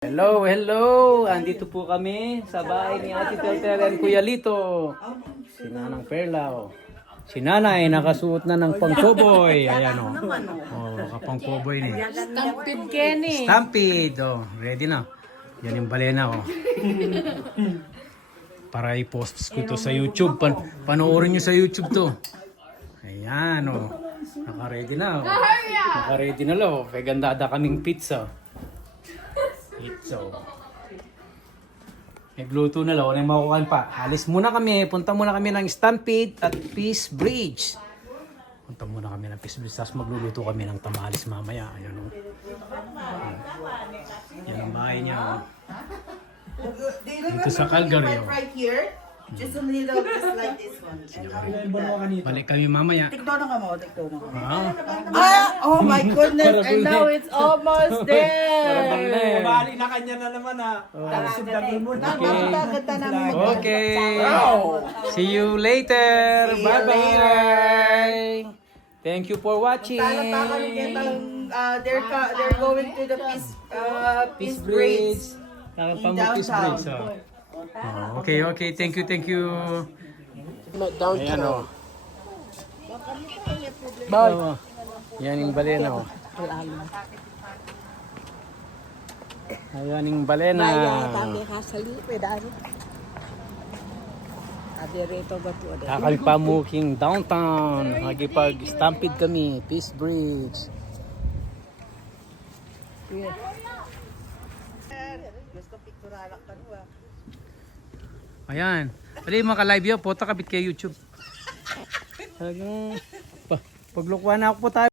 Hello, hello! Andito po kami sa bahay ni Ate Teltel and Kuya Lito. Si Nanang Perla. Oh. Si Nanay nakasuot na ng pang-cowboy. Ayan o. Oh, kapang-cowboy ni. Stampede Kenny. Stampede. Oh, ready na. Yan yung balena oh. Para i-post ko to sa YouTube. Panoorin nyo sa YouTube to. Ayan oh. Naka-ready na oh. Naka-ready na lo. Kaya gandada kaming pizza. Pizza. Nagluto na lang. Ano yung makukuhan pa? Alis muna kami. Punta muna kami ng Stampede at Peace Bridge. Punta muna kami ng Peace Bridge. Tapos magluluto kami ng tamales mamaya. Ayan o. Yan ang bahay niya. Dito sa Calgary. Right here, just a little, just like this one. Balik kami mamaya. Tiktono ka mo, tiktono ka mo. Ah, Oh my goodness! And now it's almost there. Bali na kanya na naman ha. Ganda namin. Okay. See you later. See you Bye-bye. Thank you for watching. They're going to the Peace Bridge. Peace Bridge. Oh, okay, okay. Thank you, thank you. Ayan o. Oh, yan yung balena o. Ayan yung balena. Kakal pamuking downtown. Magipag-stampede kami. Peace Bridge. Ayan. Pwede yung maka-live yun. Pota kabit kay YouTube. Paglukwan na ako po tayo.